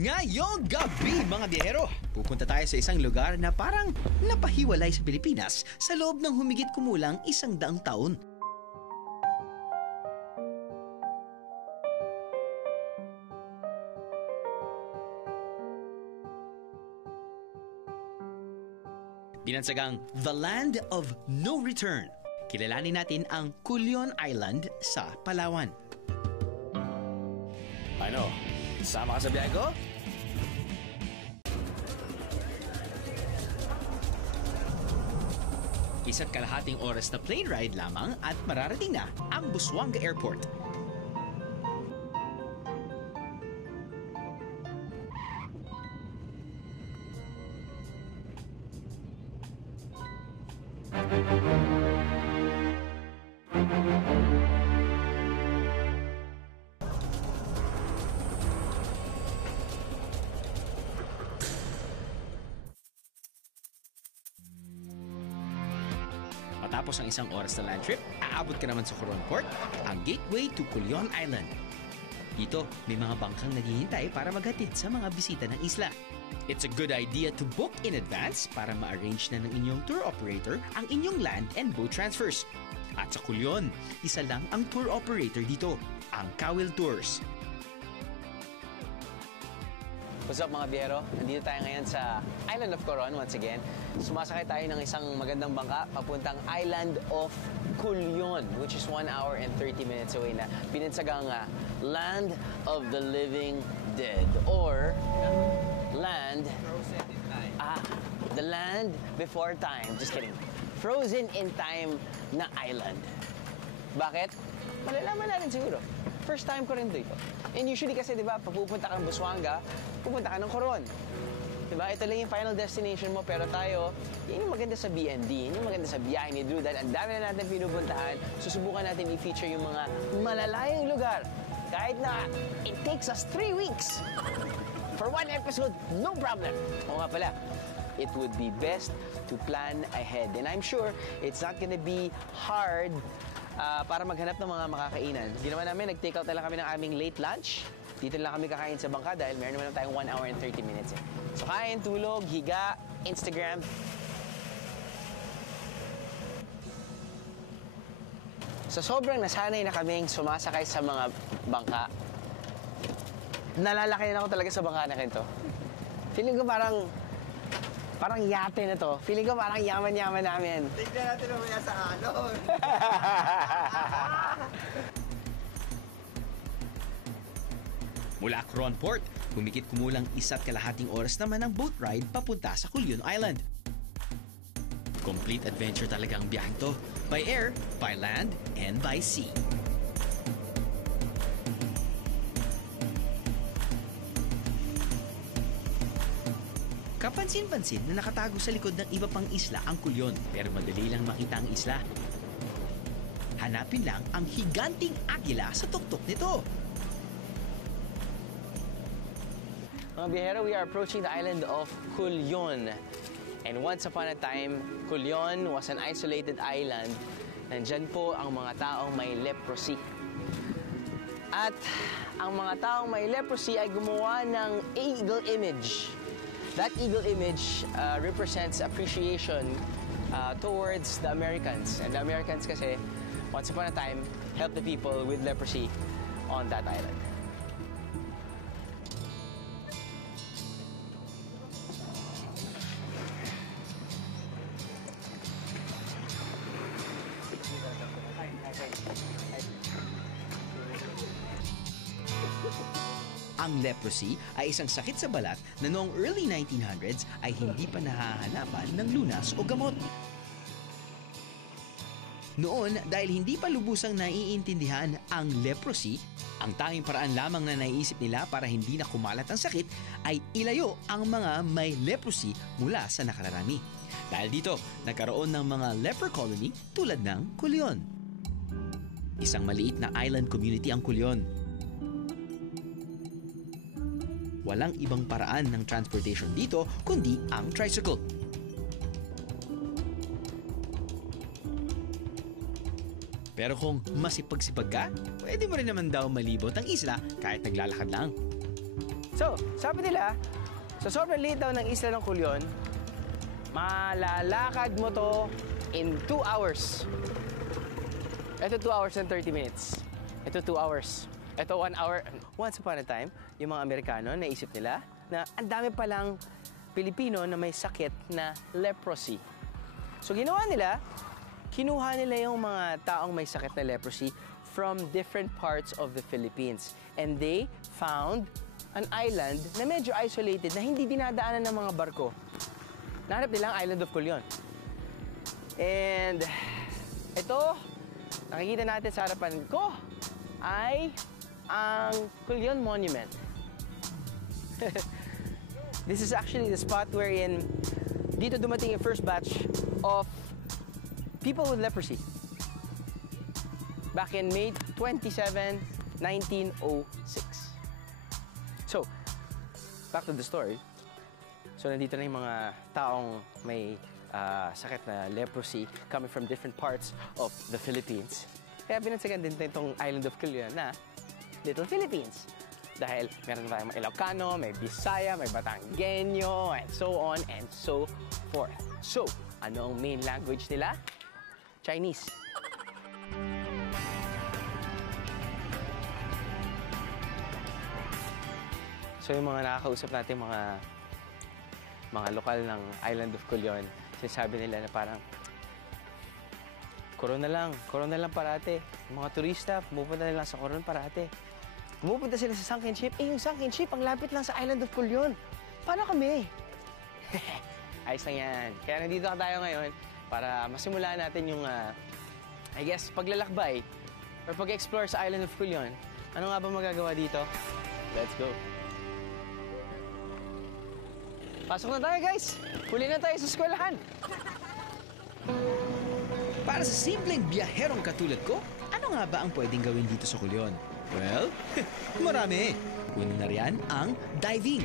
Ngayong gabi mga biyahero, pupunta tayo sa isang lugar na parang napahiwalay sa Pilipinas sa loob ng humigit kumulang 100 taon. Binansagang The Land of No Return. Kilalanin natin ang Culion Island sa Palawan. Ano? Sama ka sa biyahe ko? Isa't kalahating oras na plane ride lamang at mararating na ang Busuanga Airport. Matapos ang isang oras na land trip, aabot ka naman sa Coron Port, ang gateway to Culion Island. Dito, may mga bangkang naghihintay para maghatid sa mga bisita ng isla. It's a good idea to book in advance para ma-arrange na ng inyong tour operator ang inyong land and boat transfers. At sa Culion, isa lang ang tour operator dito, ang Kawil Tours. What's up mga biyero? Nandito tayo ngayon sa Island of Coron once again. Sumasakay tayo ng isang magandang bangka papuntang Island of Culion, which is 1 hour and 30 minutes away na binansagang Land of the Living Dead or Land... Frozen in Time. The Land Before Time. Just kidding. Frozen in Time na island. Bakit? Malalaman natin siguro. First time ko rin dito. And usually kasi, di ba, pag pupunta ka ng Busuanga, pupunta ka ng Coron. Di ba? Ito lang yung final destination mo, pero tayo, yun yung maganda sa BND, yun yung maganda sa biyahe ni Drew, dahil ang dami na natin pinupuntahan, susubukan natin i-feature yung mga malalayong lugar. Kahit na it takes us 3 weeks. For 1 episode, no problem. O nga pala, it would be best to plan ahead. And I'm sure it's not gonna be hard para maghanap ng mga makakainan. Ginawa namin, nag-take out na lang kami ng aming late lunch. Dito lang kami kakain sa bangka dahil meron naman tayong 1 hour and 30 minutes. So kain, tulog, higa, Instagram. So sobrang nasanay na kaming sumasakay sa mga bangka. Nalalaki na ako talaga sa bangka na ganito. Feeling ko parang yate na to. Feeling ko parang yaman-yaman namin. Tignan natin mamaya sa alon. Mula Coron Port, humigit kumulang 1.5 oras naman ang boat ride papunta sa Culion Island. Complete adventure talaga ang biyaheng to. By air, by land, and by sea. Kapansin-pansin na nakatago sa likod ng iba pang isla ang Culion, pero madali lang makita ang isla. Hanapin lang ang higanting agila sa tuktok nito. Mga biyahero, we are approaching the island of Culion. And once upon a time, Culion was an isolated island. Nandyan po ang mga taong may leprosy. At ang mga taong may leprosy ay gumawa ng eagle image. That eagle image represents appreciation towards the Americans. And the Americans kasi, once upon a time, helped the people with leprosy on that island. Ang leprosy ay isang sakit sa balat na noong early 1900s ay hindi pa nahahanapan ng lunas o gamot. Noon, dahil hindi pa lubusang naiintindihan ang leprosy, ang tanging paraan lamang na naisip nila para hindi na kumalat ang sakit ay ilayo ang mga may leprosy mula sa nakararami. Dahil dito, nagkaroon ng mga leper colony tulad ng Culion. Isang maliit na island community ang Culion. Walang ibang paraan ng transportation dito kundi ang tricycle. Pero kung masipag-sipag ka, pwede mo rin naman daw malibot ang isla kahit naglalakad lang. So, sabi nila, sa sobrang liit daw ng isla ng Culion, malalakad mo to in 2 hours. Ito 2 hours and 30 minutes. Ito 2 hours. Ito 1 hour. Once upon a time, yung mga Amerikano, naisip nila na ang dami palang Pilipino na may sakit na leprosy. So ginawa nila, kinuha nila yung mga taong may sakit na leprosy from different parts of the Philippines. And they found an island na medyo isolated na hindi dinadaanan ng mga barko. Nahanap nila ang Island of Culion. And ito, nakikita natin sa harapan ko ay ang Culion Monument. This is actually the spot wherein dito dumating yung first batch of people with leprosy. Back in May 27, 1906. So, back to the story. So, nandito na yung mga taong may sakit na leprosy coming from different parts of the Philippines. Kaya binansagan din itong Island of Culion na Little Philippines. Dahil meron tayong mga Ilocano, may Bisaya, may Batanggenyo, and so on and so forth. So, ano ang main language nila? Chinese. So, yung mga nakakausap natin, mga lokal ng Island of Culion, sinasabi nila na parang Coron na lang parate. Yung mga turista, pumupunta na lang sa Coron parate. Pumupunta sila sa sunken ship. Yung sunken ship, ang lapit lang sa Island of Culion. Paano kami? Ayos lang yan. Kaya nandito tayo ngayon para masimulaan natin yung, I guess, paglalakbay or pag-explore sa Island of Culion. Ano nga ba magagawa dito? Let's go! Pasok na tayo, guys! Huli na tayo sa eskwelahan! Para sa simpleng biyaherong katulad ko, ano nga ba ang pwedeng gawin dito sa Culion? Well, marami. Una na riyan ang diving.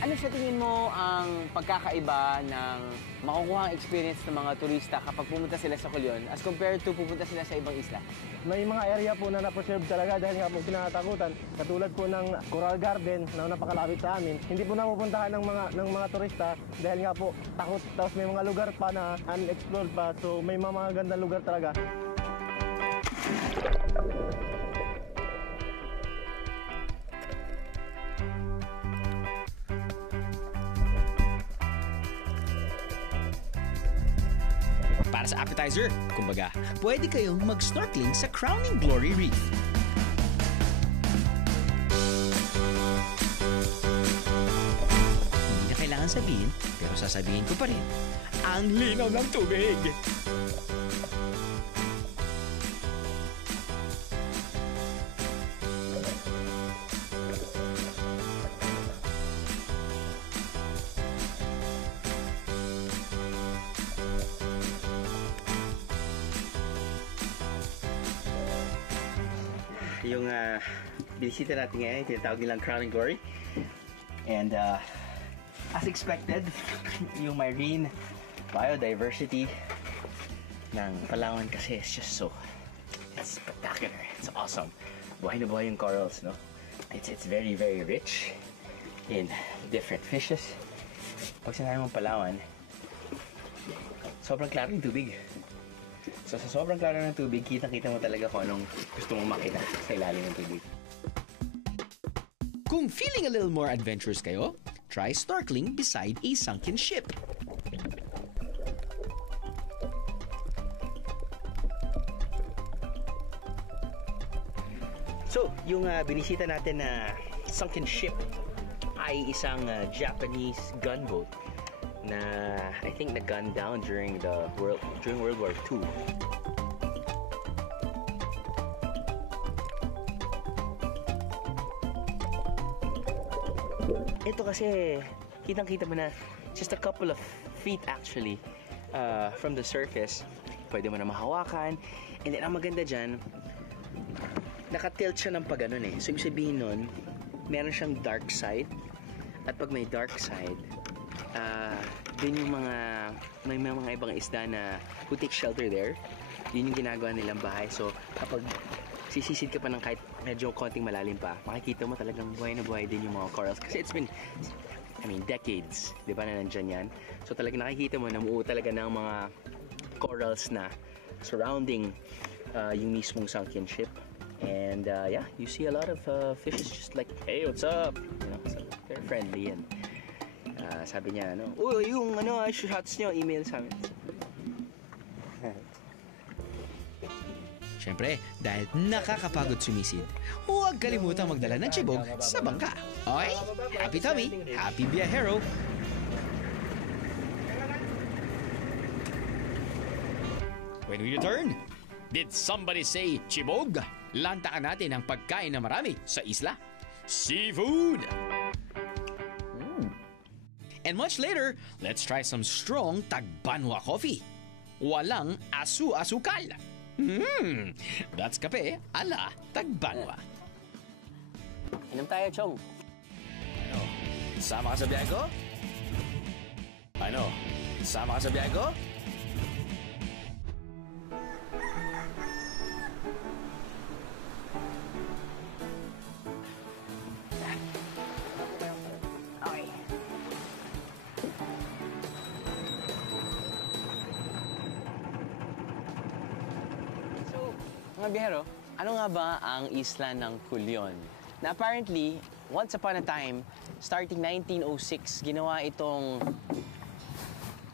Ano sa tingin mo ang pagkakaiba ng makukuha ang experience ng mga turista kapag pumunta sila sa Culion as compared to pupunta sila sa ibang isla? May mga area po na na-preserve talaga dahil nga po kinakatakutan. Katulad po ng Coral Garden na napakalapit sa amin. Hindi po napupuntahan ng mga turista dahil nga po takot. Tapos may mga lugar pa na unexplored pa. So may mga gandang lugar talaga. Para sa appetizer, kumbaga, pwede kayong mag-snorkeling sa Crowning Glory Reef. Hindi na kailangan sabihin, pero sasabihin ko pa rin, ang linaw ng tubig! Yung binisita natin ngayon, tinatawag nilang Crowning Glory. And as expected, yung marine biodiversity ng Palawan kasi is just it's spectacular. It's awesome. Buhay na buhay yung corals, no? It's very, very rich in different fishes. Pag sinabi mong Palawan, sobrang klaro yung tubig. So sa sobrang klaro ng tubig, kitang-kita mo talaga kung anong gusto mong makita sa ilalim ng tubig. Kung feeling a little more adventurous kayo, try snorkeling beside a sunken ship. So, yung binisita natin na sunken ship ay isang Japanese gunboat na I think na-gun down during World War II. Ito kasi kitang-kita mo na just a couple of feet actually from the surface. Pwede mo na mahawakan. And then ang maganda dyan, nakatilt siya ng pag-ganon eh. So ibig sabihin nun, meron siyang dark side. At pag may dark side, dun yung may mga ibang isda na who take shelter there. Yun yung ginagawa nilang bahay. So kapag sisisid ka pa ng kahit medyo konting malalim pa, makikita mo talagang buhay na buhay din yung mga corals. Kasi it's been, decades, di ba, na nandyan yan. So talagang nakikita mo, namuo talaga ng mga corals na surrounding yung mismong sunken ship. And yeah, you see a lot of fishes just like, hey, what's up? You know, so they're friendly and sabi niya, yung shots niyo, email sa amin. Siyempre, dahil nakakapagod sumisid, huwag kalimutang magdala ng tibog sa bangka. Okay? Happy tummy, happy biyahero! When we return, did somebody say chibog? Lantakan natin ang pagkain na marami sa isla. Seafood! And much later, let's try some strong Tagbanwa coffee. Walang asu-asukal. That's kape ala Tagbanwa. Inom tayo, Chong. Sama ka sa biyahe ko? Sama ka sa biyahe ko? Okay. So, mga biyahero, ano nga ba ang isla ng Culion? Na apparently, once upon a time, starting 1906, ginawa itong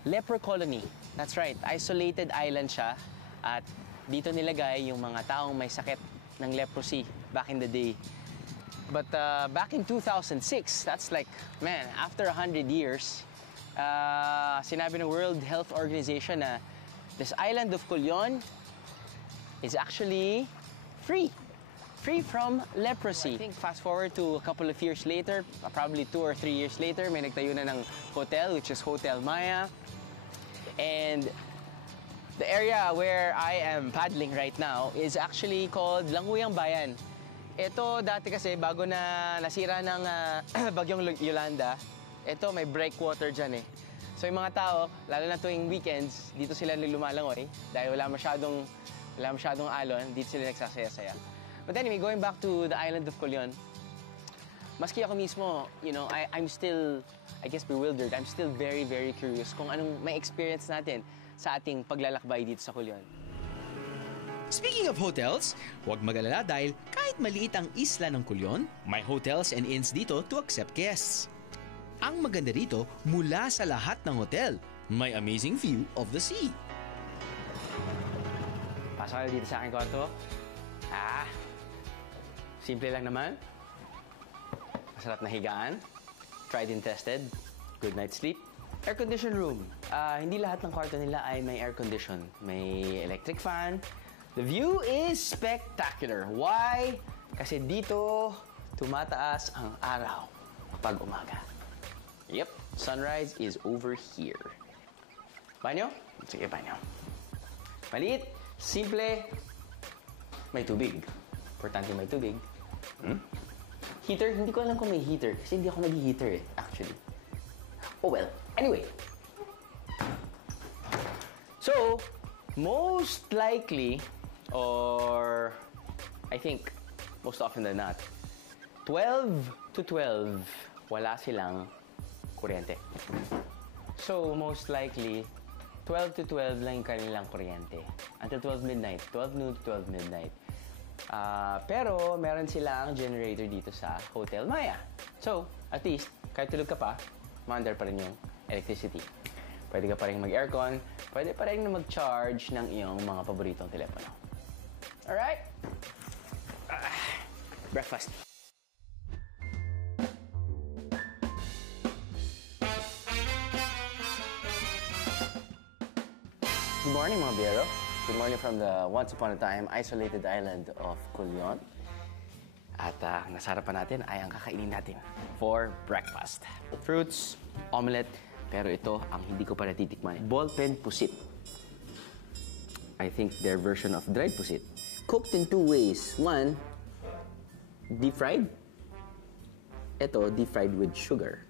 leper colony. That's right, isolated island siya. At dito nilagay yung mga taong may sakit ng leprosy back in the day. But back in 2006, that's like, man, after 100 years, sinabi ng World Health Organization na this island of Culion is actually free from leprosy. I think fast forward to a couple of years later, probably 2 or 3 years later, may nagtayo na ng hotel, which is Hotel Maya. And the area where I am paddling right now is actually called Languyang Bayan. Ito dati kasi bago na nasira ng bagyong Yolanda, ito may breakwater dyan eh. So yung mga tao, lalo na tuwing weekends, dito sila lumalangoy dahil wala masyadong alon, dito sila nagsasaya-saya. But anyway, going back to the island of Culion, maski ako mismo, I'm still, I guess, bewildered. I'm still very, very curious kung anong may experience natin sa ating paglalakbay dito sa Culion. Speaking of hotels, huwag mag-alala dahil kahit maliit ang isla ng Culion, may hotels and inns dito to accept guests. Ang maganda rito, mula sa lahat ng hotel, may amazing view of the sea. Pasok kayo dito sa aking kwarto. Simple lang naman. Masarap na higaan. Tried and tested. Good night's sleep. Air-conditioned room. Hindi lahat ng kwarto nila ay may air condition. May electric fan. The view is spectacular. Why? Kasi dito tumataas ang araw pag umaga. Yep, sunrise is over here. Banyo? Sige, banyo. Maliit, simple, may tubig. Importante may tubig. Heater? Hindi ko alam kung may heater. Kasi hindi ako nag-heater actually. Oh well, anyway. So, most likely, or I think most often than not, 12 to 12, wala silang kuryente. So, most likely, 12 to 12 lang yung kanilang kuryente. Until 12 midnight. 12 noon to 12 midnight. Pero, meron silang generator dito sa Hotel Maya. So, at least, kahit tulog ka pa, maandar pa rin yung electricity. Pwede ka pa rin mag-aircon, pwede pa rin na mag-charge ng iyong mga paboritong telepono. Alright? Breakfast. Good morning, mga biyero. Good morning from the once upon a time isolated island of Culion. At nasarapan natin ay ang kakainin natin for breakfast. Fruits, omelette, pero ito ang hindi ko pa natitikman. Ballpen pusit. I think their version of dried pusit. Cooked in 2 ways. One, deep fried. Ito, deep fried with sugar.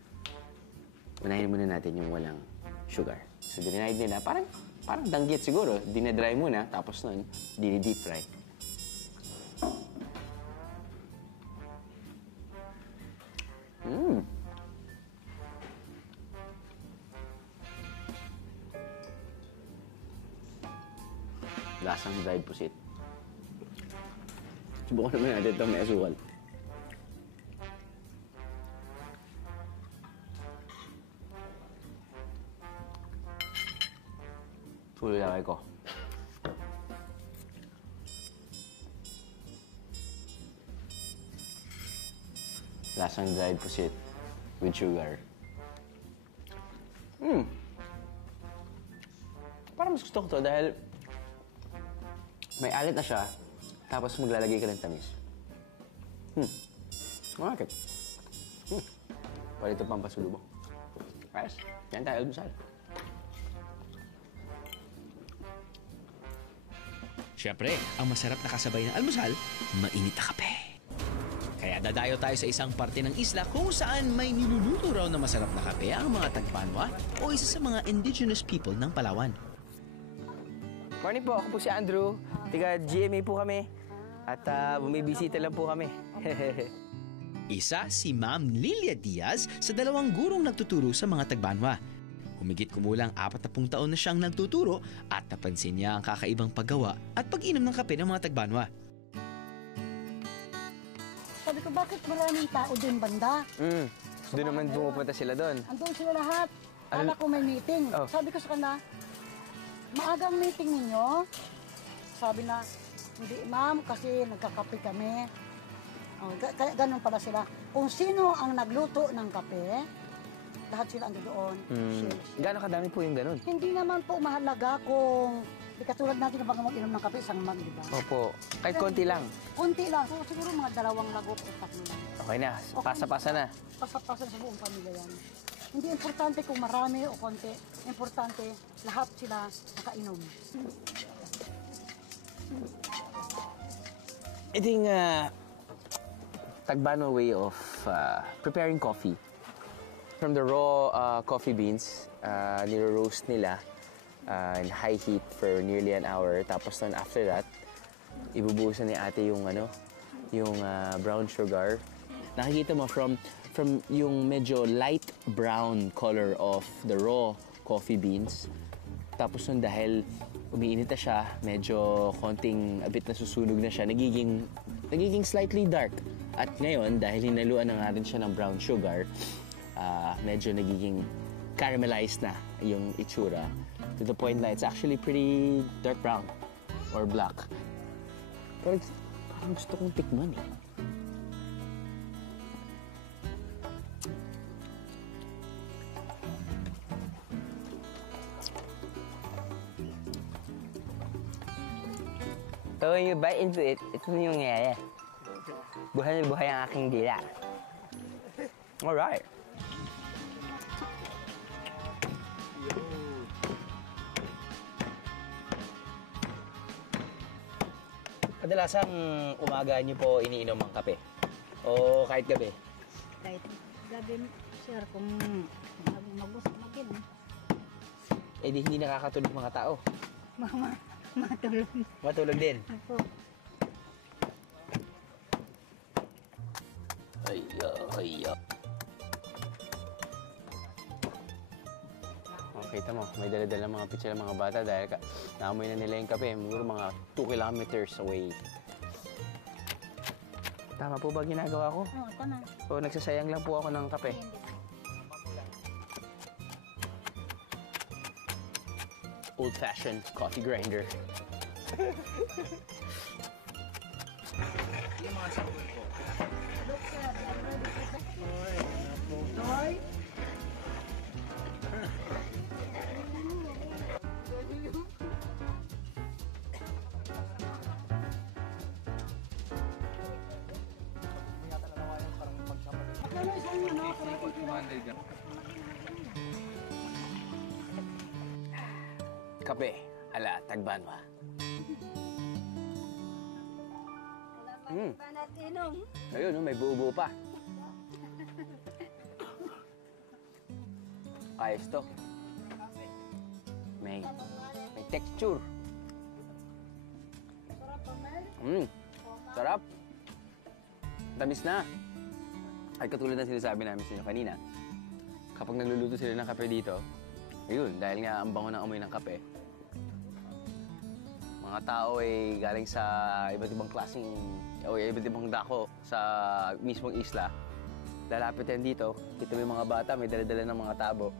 Unahin muna natin yung walang sugar. So, dinide nila. Parang danggit siguro. Dinedry muna, tapos nun, dini-deep fry. Lasang dried pusit. Subukan naman natin ito, may asukal. Tuloy laki ko. Lasang dried pusit with sugar. Parang mas gusto ko to dahil may alit na siya, tapos maglalagay ka ng tamis. Bakit? Palito pang pasulubong. Ayos, yan tayo almusal. Siyempre, ang masarap na kasabay ng almusal, mainit na kape. Kaya dadayo tayo sa isang parte ng isla kung saan may niluluto raw na masarap na kape ang mga Tagbanwa o isa sa mga indigenous people ng Palawan. Morning po, ako po si Andrew. Tiga GMA po kami. At bumibisita lang po kami. Isa si Ma'am Lilia Diaz sa dalawang gurong nagtuturo sa mga Tagbanwa. Humigit kumulang 40 taon na siyang nagtuturo at napansin niya ang kakaibang paggawa at pag-inom ng kape ng mga Tagbanwa. Sabi ko, bakit maraming tao doon banda? Doon naman pumupunta sila doon. Andun sila lahat. Kala ko may meeting. Oh. Sabi ko sa kanila, maagang meeting ninyo? Sabi na, hindi ma'am, kasi nagkakape kami. Oh, ganun pala sila. Kung sino ang nagluto ng kape, lahat sila ando doon. Share. Gano'ng kadami po yung ganun? Hindi naman po mahalaga kung di katulad natin na bago mag-inom ng kape, isang mag, di ba? Opo. Kahit konti lang. Konti lang. So, siguro mga 2 lagok o 3 lang. Okay na. Pasa-pasa na. Pasapasan sa buong pamilya yan. Hindi importante kung marami o konti. Importante, lahat sila nakainom. I think Tagbanwa way of preparing coffee. From the raw coffee beans, niro-roast nila in high heat for nearly an hour. Tapos then after that, ibubuhusan ni ate yung yung brown sugar. Nakikita mo from yung medyo light brown color of the raw coffee beans. Tapos nun dahil umiinit na siya, medyo konting a bit nasusunog na siya, nagiging slightly dark. At ngayon, dahil hinaluan na nga rin siya ng brown sugar, medyo nagiging caramelized na yung itsura. To the point na it's actually pretty dark brown or black. Pero parang gusto kong tikman eh. So when you bite into it, ito yung nangyayari. Buhay na buhay ang aking dila. Alright. Kadalasang umaga niyo po iniinom ang kape? O kahit gabi? Kahit gabi, sir, kung mag-gusto magin, Eh di hindi nakakatulog mga tao. matulog. Matulog din. Ako, Ay. Oh, kita mo, may dala-dala mga picture ng mga bata dahil naamoy na nila yung kape. Siguro mga 2 kilometers away. Tama po ba ginagawa ko? ito na. O nagsasayang lang po ako ng kape? Old-fashioned coffee grinder. Kape ala Tagbanwa. Ayun, no, may buo-buo pa. Ayos to. May texture. Sarap. Tamis na. At katulad na sinasabi namin sa inyo kanina, kapag nagluluto sila ng kape dito, ayun, dahil nga ang bango ng amoy ng kape, Mga tao ay galing sa iba't ibang klaseng o iba't ibang dako sa mismong isla. Lalapit yan dito. Dito may mga bata, may dala-dala ng mga tabo.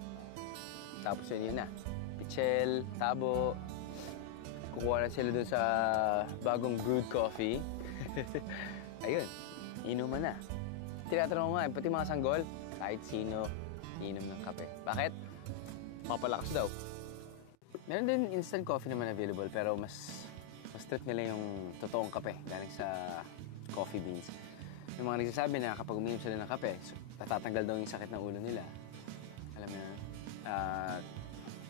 Tapos yun na. Pichel, tabo. Kukuha na sila dun sa bagong brewed coffee. Ayun, inuman na. Tinatanong nga, pati mga sanggol, kahit sino, inom ng kape. Bakit? Mapalakas daw. Meron din instant coffee naman available, pero mas trip nila yung totoong kape galing sa coffee beans. Yung mga nagsasabi na kapag uminom sila ng kape, natatanggal daw yung sakit ng ulo nila. Alam mo na,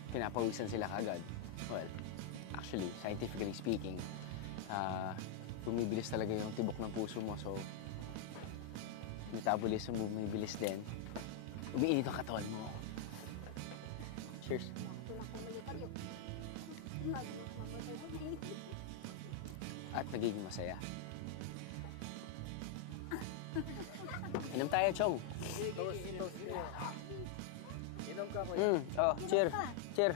pinapawisan sila kagad. Well, actually, scientifically speaking, bumibilis talaga yung tibok ng puso mo, so metabolism mo bumibilis din. Umiinit ang katawan mo. Cheers. At nagiging masaya. Inom tayo, Chong. Inom ka po. Oh, cheer. Cheer.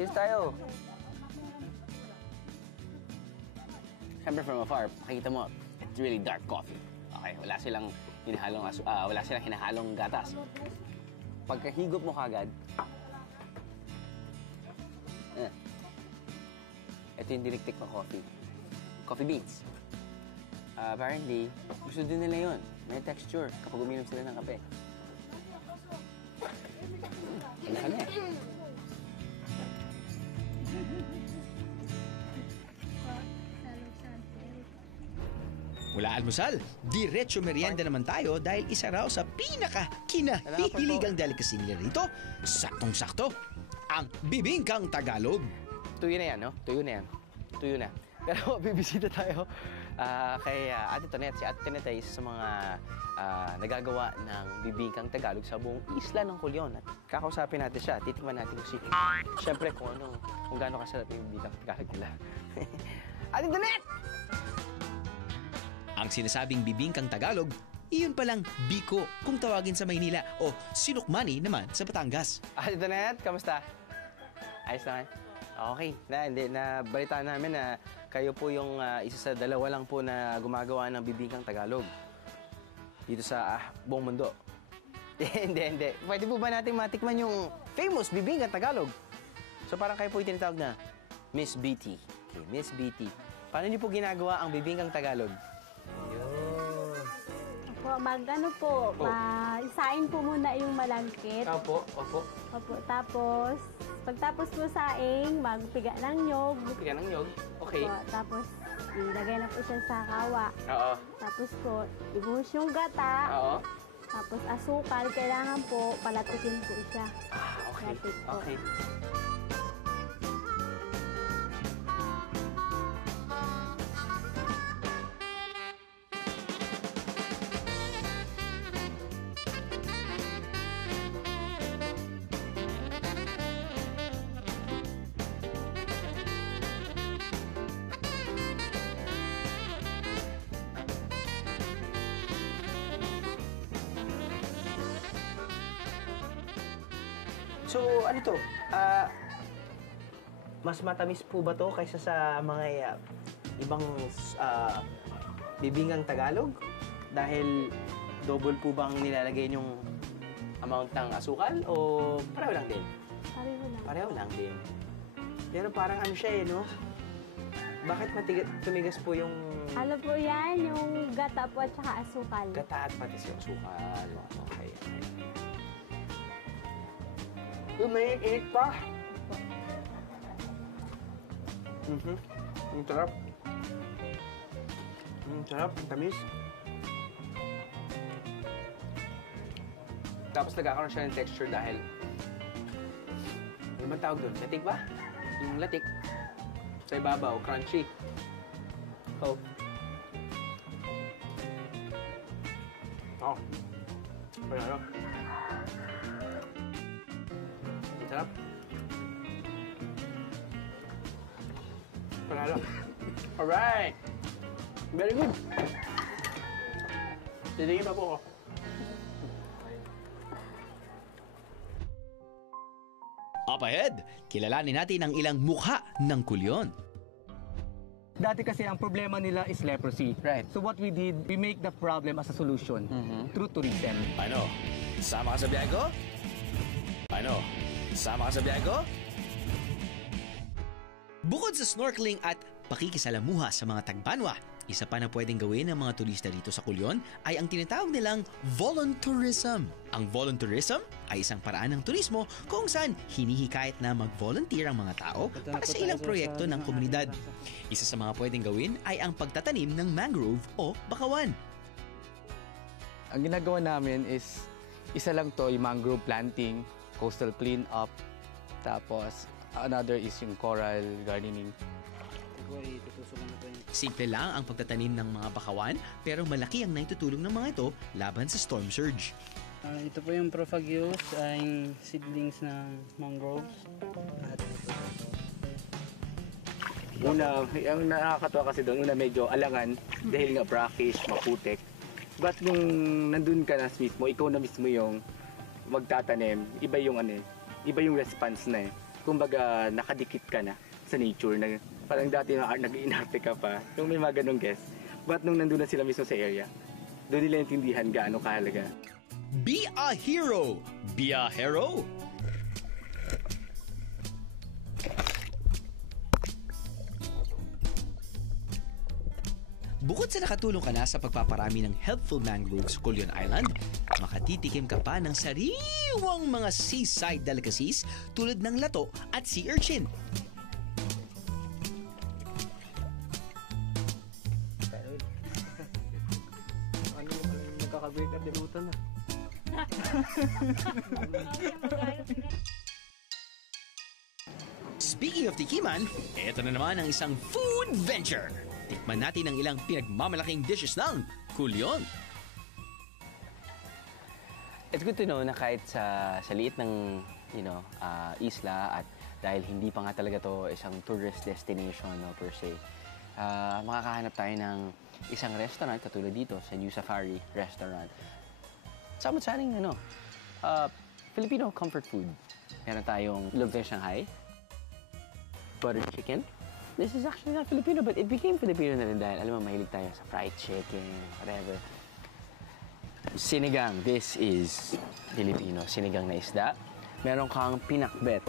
Cheers tayo. Siyempre from afar, makikita mo, it's really dark coffee. Okay, wala silang hinahalong gatas. Pagkahigop mo kagad, ito yung diniktik ng coffee. Coffee beans. Apparently, gusto din nila yun. May texture kapag uminom sila ng kape. Ano na eh. Mula almusal, diretso merienda naman tayo dahil isa raw sa pinaka-kinahihiligang delicacy nila rito, saktong-sakto, ang bibingkang Tagalog. Tuyo na yan, no? Tuyo na yan. Tuyo na. Pero bibisita tayo kay Ate Tonet. Si Ate Tonet ay isa sa mga nagagawa ng bibingkang Tagalog sa buong isla ng Culion. At kakausapin natin siya. Titikman natin siyempre kung gaano kasarap yung bibingkang Tagalog nila. Ate Tonet! Ang sinasabing bibingkang Tagalog, iyon palang biko kung tawagin sa Maynila o sinukmani naman sa Batangas. Ate Tonet, kamusta? Ayos naman? Okay. Nabalitaan namin na kayo po yung isa sa dalawa lang po na gumagawa ng bibingkang Tagalog dito sa buong mundo. Hindi. Pwede po ba natin matikman yung famous bibingkang Tagalog? So parang kayo po yung tinatawag na Miss BT. Okay, Miss BT. Paano niyo po ginagawa ang bibingkang Tagalog? Isain po muna yung malangkit. Opo. Tapos, pagtapos po saing, magpiga ng nyog. Piga ng nyog? Okay. Opo, tapos, ilagay na po siya sa kawa. Oo. Tapos po, ibuhos yung gata. Oo. Tapos asukal, kailangan po palatikin po siya. Okay. Latik po. Okay. So, ano to? Mas matamis po ba to kaysa sa mga ibang bibingkang Tagalog? Dahil double po bang nilalagay yung amount ng asukal o pareho lang din? Pareho lang. Pareho lang din. Pero parang ano siya no? Bakit tumigas po yung Ano po yan? Yung gata po at saka asukal. gata at patis yung asukal? Okay. Umiinit pa. Ang sarap. Ang sarap, ang tamis. Tapos nagkakaroon siya ng texture dahil ano ba tawag doon? Latik ba? Yung latik sa ibabaw, crunchy. Oh. Oh. Ano? Ang sarap. Panalo. Alright! Very good! Titingin pa po ako. Up ahead, kilalanin natin ang ilang mukha ng Culion. Dati kasi ang problema nila is leprosy. Right. So what we did, we make the problem as a solution through tourism. Ano? Sama ka sa biyahe ko? Ano? Sama ka sa biyahe ko? Bukod sa snorkeling at pakikisalamuha sa mga tagbanwa, isa pa na pwedeng gawin ng mga turista dito sa Culion ay ang tinatawag nilang voluntourism. Ang voluntourism ay isang paraan ng turismo kung saan hinihikayat na mag-volunteer ang mga tao para sa ilang proyekto ng komunidad. Isa sa mga pwedeng gawin ay ang pagtatanim ng mangrove o bakawan. Ang ginagawa namin is, isa lang to, yung mangrove planting, coastal cleanup, tapos another is yung coral gardening. Simple lang ang pagtatanim ng mga bakawan pero malaki ang naitutulong ng mga ito laban sa storm surge. Ito po yung Prophageus, yung seedlings ng mangroves. Una, ang nakakatawa kasi doon, una medyo alangan dahil nga brackish, maputik. But nung nandun ka na mismo, ikaw na mismo yung magtatanim, iba yung iba yung response na eh. Kumbaga nakadikit ka na sa nature na parang dati nag-iinarte ka pa, yung may mga ganong guest. But nung nandun na sila mismo sa area, doon nila intindihan gaano kahalaga. Be a hero! Be a hero! Bukod sa nakatulong ka na sa pagpaparami ng helpful mangroves sa Culion Island, makatitikim ka pa ng sariwang mga seaside delicacies tulad ng lato at sea urchin. Nagkakabit at dilutan na. Speaking of tikiman, eto na naman ang isang food venture. Tikman natin ang ilang pinagmamalaking dishes ng Culion. It's good to know na kahit sa liit ng isla at dahil hindi pa nga talaga to isang tourist destination per se, makakahanap tayo ng isang restaurant katulad dito sa New Safari Restaurant. Samot-saring Filipino comfort food. Meron tayong lumpia Shanghai, butter chicken. This is actually not Filipino, but it became Filipino na rin dahil, alam mo, mahilig tayo sa fried chicken, whatever. Sinigang, this is Filipino. Sinigang na isda. Meron kang pinakbet.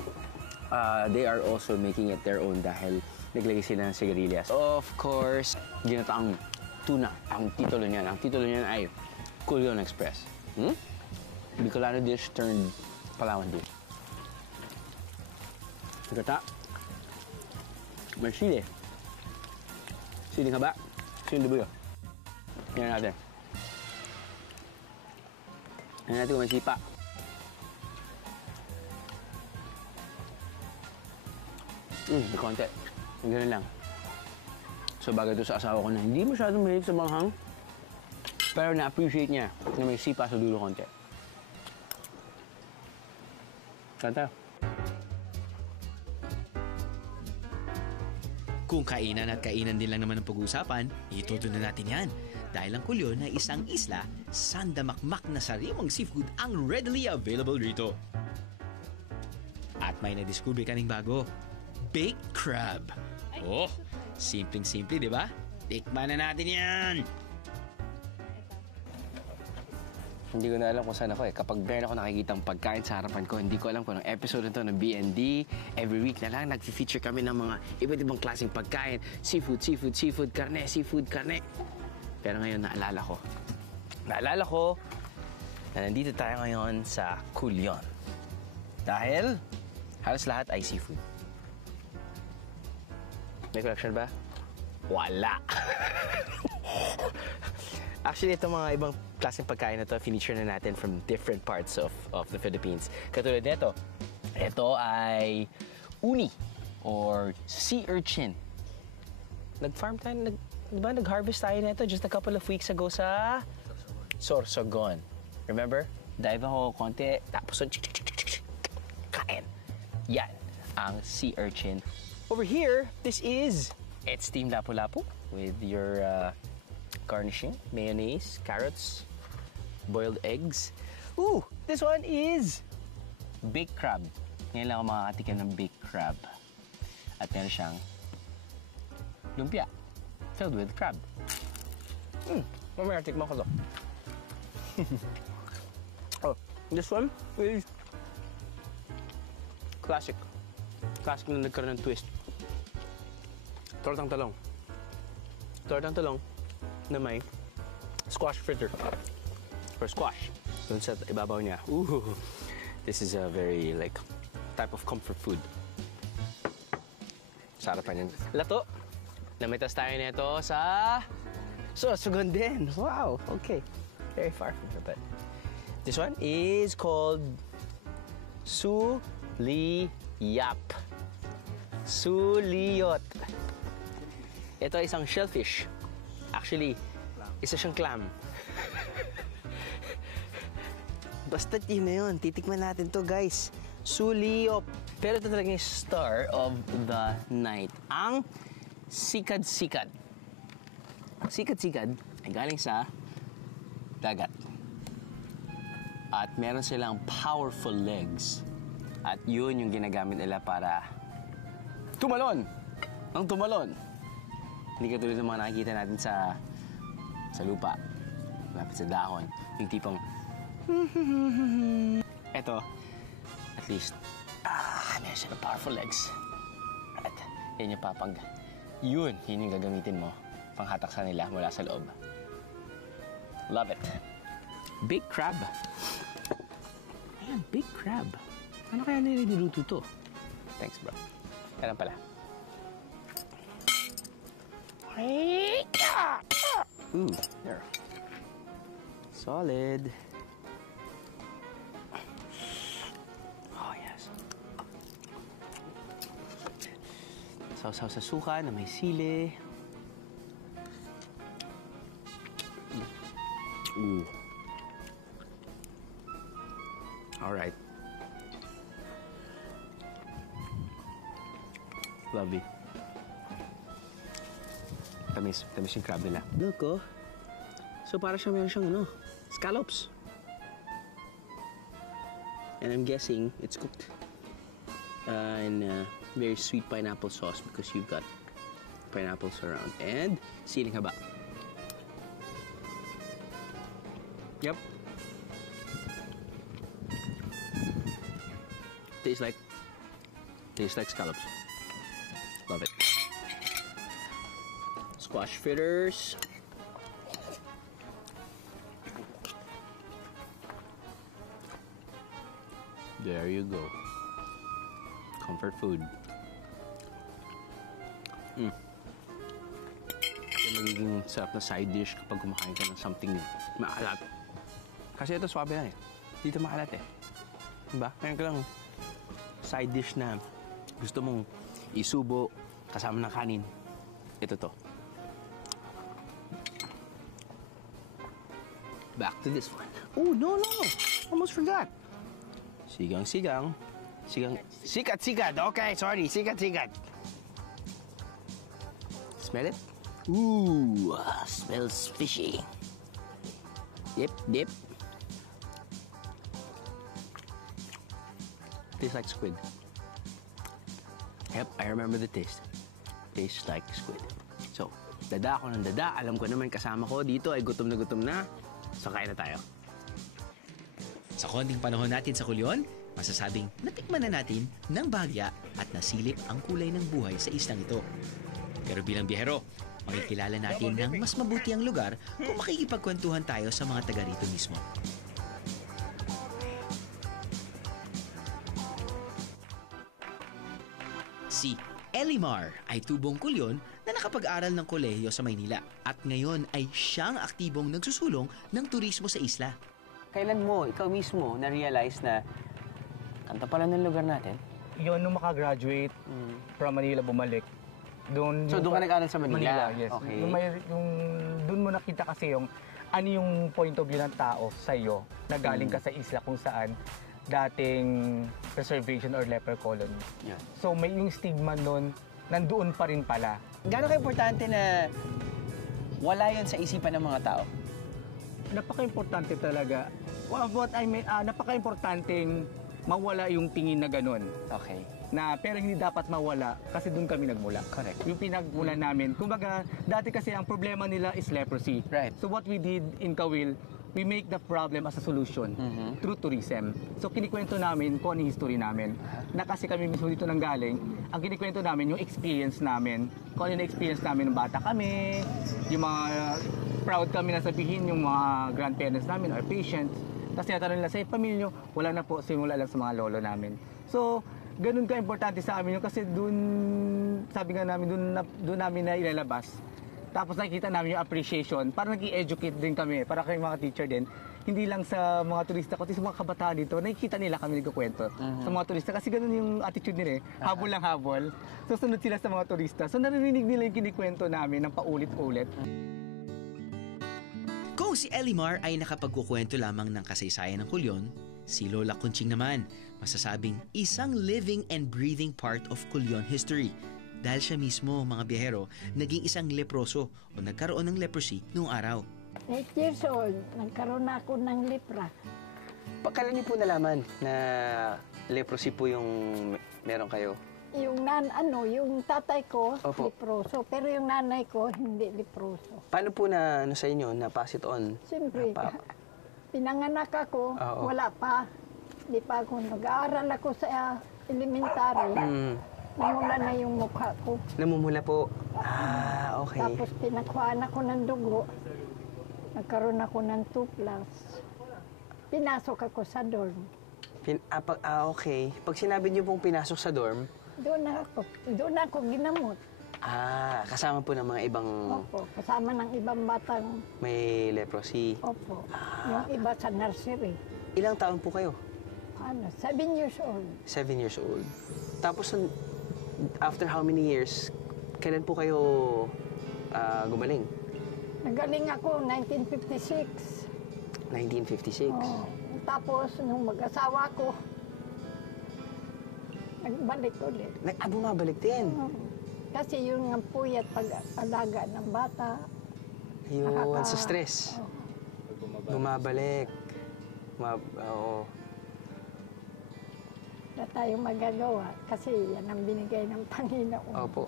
They are also making it their own dahil naglagay sila ng sigarilyas. Of course, ginataang tuna. Ang titulo niyan ay Culion Express. Bicolano dish turned Palawan dish. Gata. May sili. Siling haba. Siling lubuyo. Tingnan natin. Tingnan natin kung may sipa. May konti. Ganun lang. So bagay ito sa asawa ko na hindi masyadong mahilig sa manghang. Pero na-appreciate niya na may sipa sa dulo konti. Kanta. Kung kainan at kainan din lang naman ang pag-uusapan, ituto na natin yan. Dahil ang Culion ay isang isla, sandamakmak na sariwang seafood ang readily available rito. At may na-discover ka ning bago, baked crab. Oh, simpleng-simple, di ba? Tikman na natin yan! Hindi ko na alam kung saan ako eh. Kapag meron ako nakikitang pagkain sa harapan ko, hindi ko alam kung anong episode nito ng BND. Every week na lang, nag-feature kami ng mga iba't ibang klaseng pagkain. Seafood, karne, seafood, karne. Pero ngayon, naalala ko na nandito tayo ngayon sa Culion. Dahil halos lahat ay seafood. May collection ba? Wala! Actually, itong mga ibang klaseng pagkain na to, feature na natin from different parts of the Philippines. Katulad nito, ito ay uni or sea urchin. Nag-farm tayo, nag-harvest tayo nito just a couple of weeks ago sa Sorsogon. Remember? Dive ako konti, tapos kain. Yan ang sea urchin. Over here, it's steamed lapu-lapu with your garnishing, mayonnaise, carrots, boiled eggs. Ooh, this one is baked crab. Ngayon lang ako makakatikim ng baked crab. At meron siyang lumpia. filled with crab. Mamaya, tikman ko to. Oh, this one is classic. Classic na nagkaroon ng twist. Tortang talong. Tortang talong na may squash fritter. Or squash. Doon sa ibabaw niya. Ooh, this is a very, like, type of comfort food. Sarapan yan. Lato. Namitas tayo nito sa Sorsogon din. Wow, okay. Very far from here, but this one is called Suliyap. Suliyot. Ito ay isang shellfish. Actually, isa siyang clam. Basta't yun na yun. Titikman natin to, guys. Suliyop. Pero ito talaga yung star of the night. Ang sikad-sikad. Sikad-sikad ay galing sa dagat. At meron silang powerful legs. At yun yung ginagamit nila para tumalon. Ang tumalon. Hindi katulad ng mga nakikita natin sa lupa. Lapit sa dahon. Yung tipong eto, at least, meron siya ng powerful legs. At yun yung yun yung gagamitin mo panghatak sa nila mula sa loob. Love it. Big crab. Ayan, big crab. Ano kaya niluluto to? Thanks, bro. Kailan pala? Ooh, there. Solid. Oh, yes. Sausaw sa suka na may sili. Ooh. All right. Lovely. Tamis yung crab nila. Look, oh. So, para meron siyang, scallops. And I'm guessing it's cooked in very sweet pineapple sauce because you've got pineapples around. And siling haba. Yep. Tastes like scallops. Love it. Squash fritters. There you go. Comfort food. Magiging sarap na side dish kapag kumakain ka ng something maalat. Kasi ito swabe na eh. Dito maalat eh. Diba? Kaya ka lang side dish na gusto mong isubo kasama ng kanin. Ito to. Back to this one. Oh, no. Almost forgot. Sigang-sigang. Sikat-sikat. Okay, sorry. Sikat-sikat. Smell it? Ooh, smells fishy. Dip. Tastes like squid. Yep, I remember the taste. Tastes like squid. So, dada ako ng dada. Alam ko naman kasama ko dito ay gutom na. So, kain na tayo. Sa konting panahon natin sa Culion, masasabing natikman na natin ng bahagya at nasilip ang kulay ng buhay sa islang ito. Pero bilang biyahero, makikilala natin ng mas mabuti ang lugar kung makikipagkwentuhan tayo sa mga taga rito mismo. Si Elimar ay tubong Culion na nakapag-aral ng kolehiyo sa Maynila at ngayon ay siyang aktibong nagsusulong ng turismo sa isla. Kailan mo, ikaw mismo, na-realize na kanta pala ng lugar natin? Yun, nung makagraduate from Manila, bumalik. Doon ka nag-aral sa Manila? Yes. Okay. Doon mo nakita kasi yung ano yung point of view ng tao sa iyo na galing ka sa isla kung saan dating reservation or leper colony. Yeah. So may yung stigma nun, nandoon pa rin pala. Gaano ka-importante na wala yun sa isipan ng mga tao? Napaka-importante talaga. Napaka-importanteng mawala yung tingin na ganun. Okay. pero hindi dapat mawala kasi doon kami nagmula. Correct. Yung pinagmula namin. Kumbaga, dati kasi ang problema nila is leprosy. Right. So what we did in Kawil, we make the problem as a solution through tourism. So kinikwento namin kung ano yung history namin. Na kasi kami mismo dito nang galing, ang kinikwento namin yung experience namin. Kung ano yung experience namin ng bata kami, yung mga proud kami na sabihin yung mga grandparents namin or patients. Tapos tinatanong nila, sa pamilya nyo, wala na po, simula lang sa mga lolo namin. So, ganun ka-importante sa amin yun kasi dun, sabi nga namin, dun namin na ilalabas. Tapos nakikita namin yung appreciation, para nag-i-educate din kami, para kayong mga teacher din. Hindi lang sa mga turista, kundi sa mga kabataan dito, nakikita nila kami nagkukwento sa mga turista. Kasi ganun yung attitude nila habol lang habol. So, sunod sila sa mga turista. So, narinig nila yung kinikwento namin ng paulit-ulit. Kung si Elimar ay nakapagkukwento lamang ng kasaysayan ng Kulyon, si Lola Kunching naman masasabing isang living and breathing part of Kulyon history. Dahil siya mismo, mga biyahero, naging isang leproso o nagkaroon ng leprosy noong araw. 8 years old, nagkaroon ako ng lepra. Kailan niyo po nalaman na leprosy po yung meron kayo? Yung tatay ko, Opo. leproso. Pero yung nanay ko, hindi leproso. Paano po na sa inyo, na pass it on? Siyempre, pinanganak ako, Oo. wala pa. Hindi pa ako nag-aaral ako sa elementary. Namula na yung mukha ko. Namumula po? Okay. Tapos pinakuhaan ako ng dugo. Nagkaroon ako ng 2 plus. Pinasok ako sa dorm. Okay. Pag sinabi niyo pong pinasok sa dorm, Doon ako ginamot. kasama po ng mga ibang Opo, kasama ng ibang batang. may leprosy. Opo, yung iba sa nursery. Ilang taon po kayo? 7 years old. 7 years old. Tapos, after how many years, kailan po kayo gumaling? Nagaling ako 1956. 1956. Tapos, nung mag-asawa ko, nagbalik ulit. Bumabalik din? Kasi yung ang puyat pag-alaga ng bata. Yun, sa stress. Bumabalik. Oo. Wala tayong magagawa kasi yan ang binigay ng Panginoon. Opo.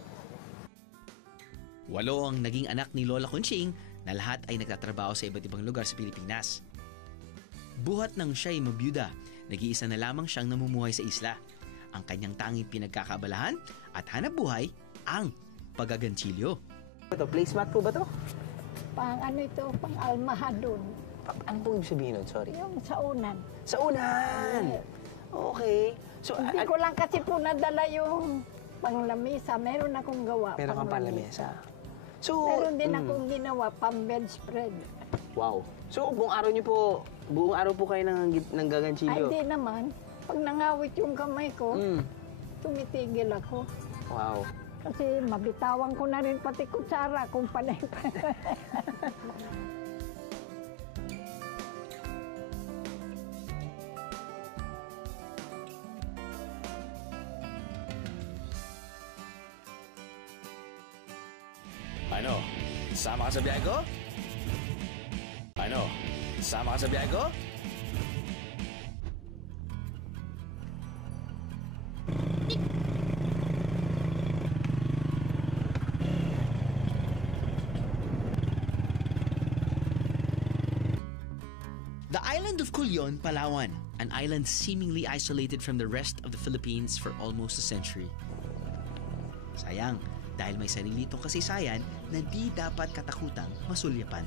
8 ang naging anak ni Lola Kunching na lahat ay nagtatrabaho sa iba't ibang lugar sa Pilipinas. Buhat nang siya'y mabiyuda, nag-iisa na lamang siyang namumuhay sa isla. Ang kanyang tanging pinagkakaabalahan at hanap buhay ang pagagantsilyo. Ito, placemat po ba to? Pang almahadon. Ano po ibig sabihin nun? Sorry. Yung saunan. Saunan! Okay. So, Hindi ko lang kasi po nadala yung panglamesa. Meron akong gawa. Meron kang panglamesa. So, meron din akong ginawa, pang-bedspread. Wow. So, buong araw po kayo ng gagantsilyo? Ay, hindi naman. Pag nangawit yung kamay ko, tumitigil ako. Wow. Kasi mabitawan ko na rin pati kutsara kung panay pa. Ano? Sama ka sa biyahe ko? Ano? Sama ka sa biyahe ko? The island of Kulyon, Palawan, an island seemingly isolated from the rest of the Philippines for almost a century. Sayang, dahil may sarili itong kasaysayan na di dapat katakutang masulyapan.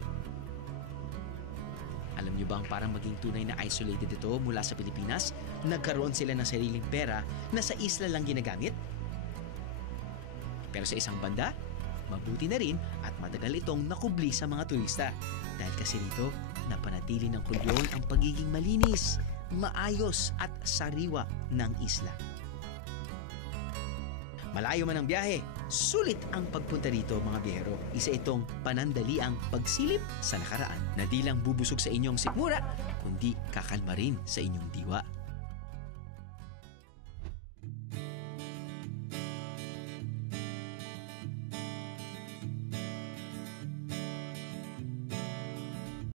Alam niyo bang parang maging tunay na isolated ito mula sa Pilipinas, nagkaroon sila ng sariling pera na sa isla lang ginagamit? Pero sa isang banda, mabuti na rin at matagal itong nakubli sa mga turista. Dahil kasi rito, napanatili ng Kulyon ang pagiging malinis, maayos at sariwa ng isla. Malayo man ang biyahe, sulit ang pagpunta rito mga biyahero. Isa itong panandaliang pagsilip sa nakaraan na di lang bubusog sa inyong sikmura, kundi kakalma rin sa inyong diwa.